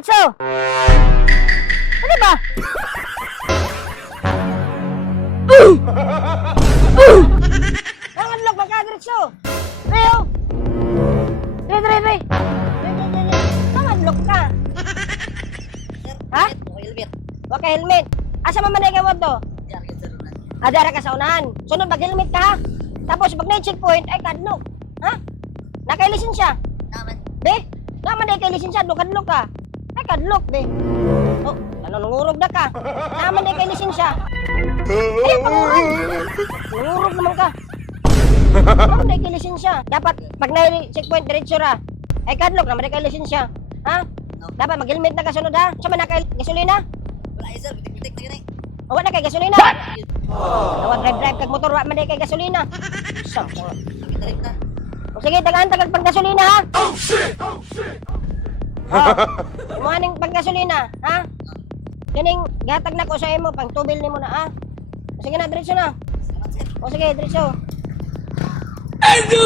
Diretso! Ano ba? Nanganlog ba ka, diretso? Reo! Re! Nanganlog ka! Ha? Waka helmet. Asa mamanay ka mo to? Adara ka sa unahan. Sunod mag-helmet ka ha? Tapos pag na-checkpoint, ay kadlok. Ha? Naka-lisensya? Be? Naman na kay-lisensya, kadlok ka. Ay kadlok, be. Oh, nanungurog na ka. Naman na kay-lisensya. Ay, pangurog. Nungurog naman ka. Naman na kay-lisensya. Dapat pag na-checkpoint, diretso ra. Ay kadlok, naman na kay-lisensya. Ha? Dapat mag-helmet na kasunod ha? Saan man na kay-gasolina? O, wala kay gasolina. Awag drive kag motor, wala man kay gasolina. O sige, tagaan pang gasolina ha. Oh shit. Muhaning pang gasolina, ha? Kining gatag na ko sa imo pang tubil nimo na ha. O sige na, diretso na. O sige, diretso.